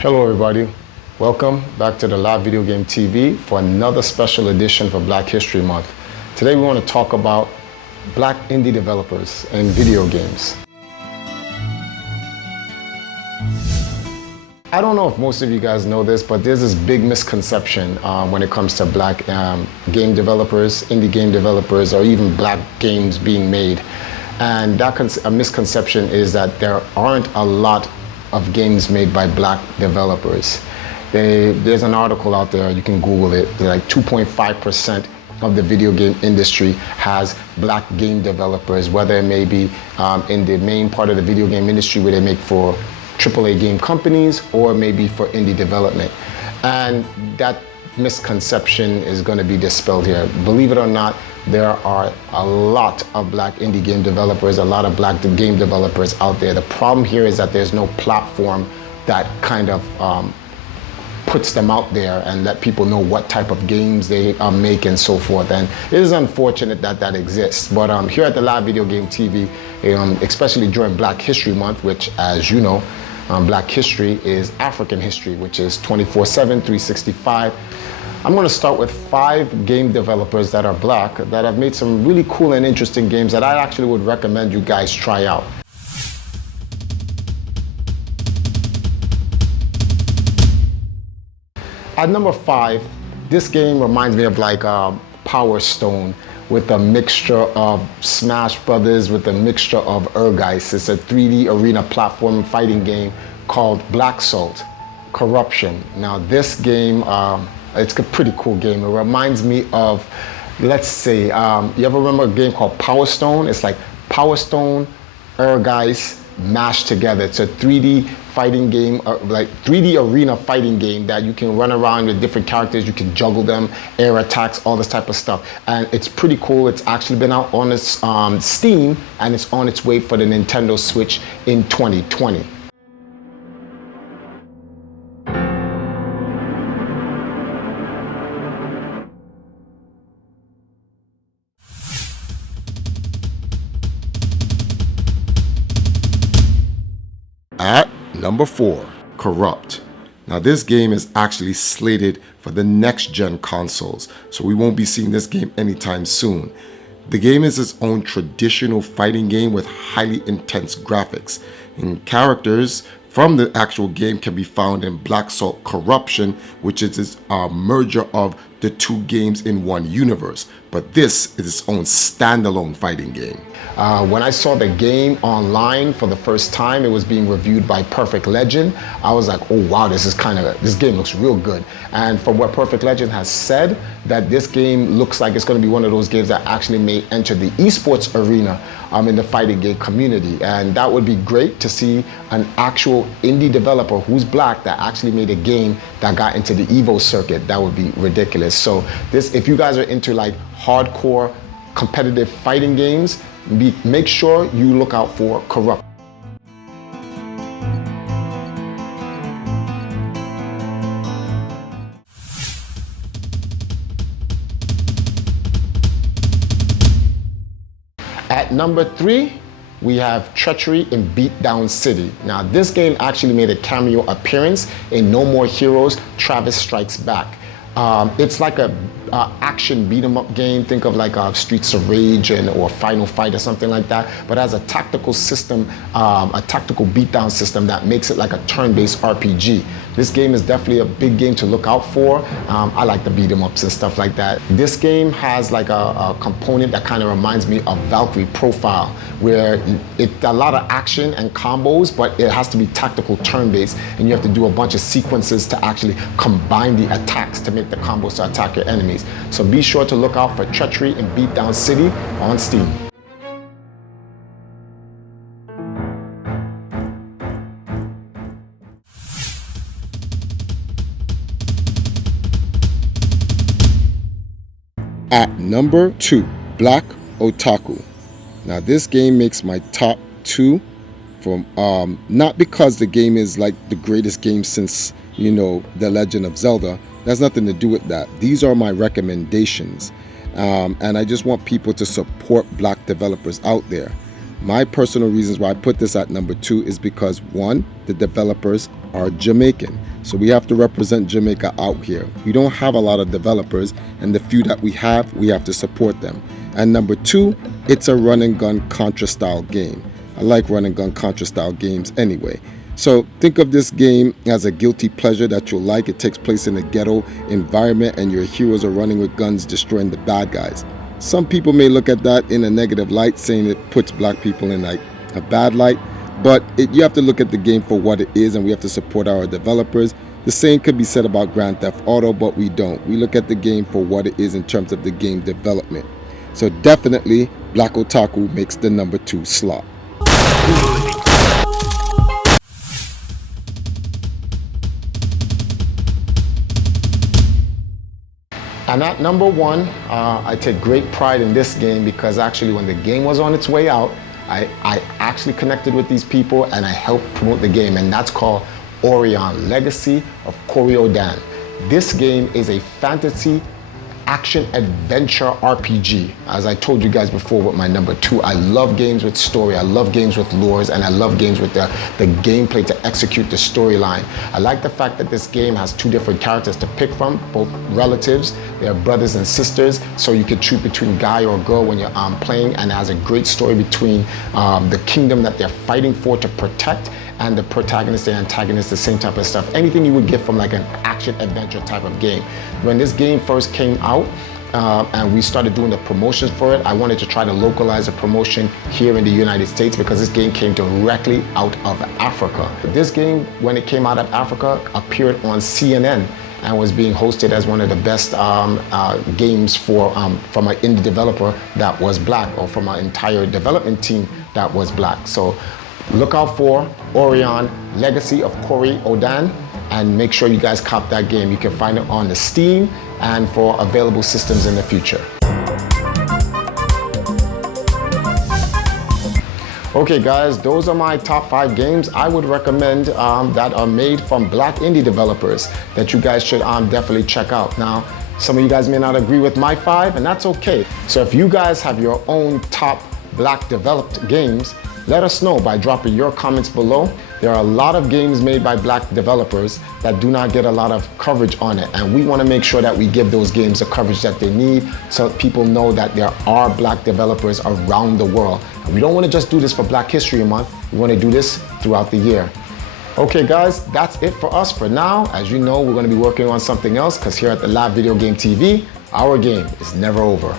Hello everybody, welcome back to the Live Video Game TV for another special edition for Black History Month. Today we want to talk about Black indie developers and video games. I don't know if most of you guys know this, but there's this big misconception when it comes to Black game developers, indie game developers, or even Black games being made. And that misconception is that there aren't a lot of games made by Black developers. There's an article out there, you can Google it, like 2.5% of the video game industry has Black game developers, whether it may be in the main part of the video game industry where they make for AAA game companies or maybe for indie development. And that misconception is going to be dispelled here. Believe it or not, there are a lot of Black indie game developers, a lot of Black game developers out there. The problem here is that there's no platform that kind of puts them out there and let people know what type of games they make and so forth. And it is unfortunate that that exists. But here at the Live Video Game TV, especially during Black History Month, which, as you know, Black history is African history, which is 24/7, 365. I'm going to start with 5 game developers that are Black that have made some really cool and interesting games that I actually would recommend you guys try out. At number 5, this game reminds me of like Power Stone with a mixture of Smash Brothers with a mixture of Ergeist. It's a 3D arena platform fighting game called Black Salt Corruption. Now this game, it's a pretty cool game. It reminds me of, let's say, you ever remember a game called Power Stone? It's like Power Stone, Ergeist, mashed together. It's a 3D fighting game, like 3D arena fighting game that you can run around with different characters, you can juggle them, air attacks, all this type of stuff. And it's pretty cool. It's actually been out on its Steam, and it's on its way for the Nintendo Switch in 2020. At number 4, Corrupt. Now this game is actually slated for the next gen consoles, so we won't be seeing this game anytime soon. The game is its own traditional fighting game with highly intense graphics, and characters from the actual game can be found in Black Salt Corruption, which is a merger of the 2 games in one universe. But this is its own standalone fighting game. When I saw the game online for the first time, it was being reviewed by Perfect Legend. I was like, oh wow, this game looks real good. And from what Perfect Legend has said, that this game looks like it's going to be one of those games that actually may enter the esports arena in the fighting game community. And that would be great to see an actual indie developer who's Black that actually made a game that got into the Evo circuit. That would be ridiculous. So this, if you guys are into like hardcore competitive fighting games, make sure you look out for Corrupt. At number 3, we have Treachery in Beatdown City. Now this game actually made a cameo appearance in No More Heroes, Travis Strikes Back. It's like a action beat 'em up game. Think of like Streets of Rage or Final Fight or something like that, but has a tactical system, a tactical beatdown system that makes it like a turn-based RPG. This game is definitely a big game to look out for. I like the beat 'em ups and stuff like that. This game has like a component that kind of reminds me of Valkyrie Profile, where it's a lot of action and combos, but it has to be tactical turn-based, and you have to do a bunch of sequences to actually combine the attacks to make the combos to attack your enemies. So be sure to look out for Treachery in Beatdown City on Steam. At number 2, Black Otaku. Now this game makes my top 2 from not because the game is like the greatest game since, you know, The Legend of Zelda. That's nothing to do with that. These are my recommendations. And I just want people to support Black developers out there. My personal reasons why I put this at number 2 is because 1, the developers are Jamaican. So we have to represent Jamaica out here. We don't have a lot of developers, and the few that we have to support them. And number 2, it's a run and gun Contra style game. I like run and gun Contra style games anyway. So think of this game as a guilty pleasure that you'll like. It takes place in a ghetto environment and your heroes are running with guns destroying the bad guys. Some people may look at that in a negative light, saying it puts black people in like a bad light, but you have to look at the game for what it is, and we have to support our developers. The same could be said about Grand Theft Auto, but we don't. We look at the game for what it is in terms of the game development. So definitely Black Otaku makes the number 2 slot. And at number 1, I take great pride in this game because actually when the game was on its way out, I actually connected with these people and I helped promote the game, and that's called Orion Legacy of Odan. This game is a fantasy action adventure RPG. As I told you guys before with my number 2, I love games with story, I love games with lores, and I love games with the gameplay to execute the storyline. I like the fact that this game has 2 different characters to pick from, both relatives, they're brothers and sisters, so you can choose between guy or girl when you're playing, and it has a great story between the kingdom that they're fighting for to protect, and the protagonist and antagonist, the same type of stuff. Anything you would get from like an action adventure type of game. When this game first came out and we started doing the promotions for it, I wanted to try to localize the promotion here in the United States because this game came directly out of Africa. This game, when it came out of Africa, appeared on CNN and was being hosted as one of the best games from an indie developer that was black, or from an entire development team that was black. So look out for Orion Legacy of Odan, and make sure you guys cop that game. You can find it on the Steam and for available systems in the future. Okay guys, those are my top 5 games I would recommend that are made from black indie developers that you guys should definitely check out. Now, some of you guys may not agree with my 5, and that's okay. So if you guys have your own top black developed games, let us know by dropping your comments below. There are a lot of games made by black developers that do not get a lot of coverage on it, and we want to make sure that we give those games the coverage that they need so people know that there are black developers around the world. And we don't want to just do this for Black History Month, we want to do this throughout the year. Okay guys, that's it for us for now. As you know, we're going to be working on something else because here at the Live Video Game TV, our game is never over.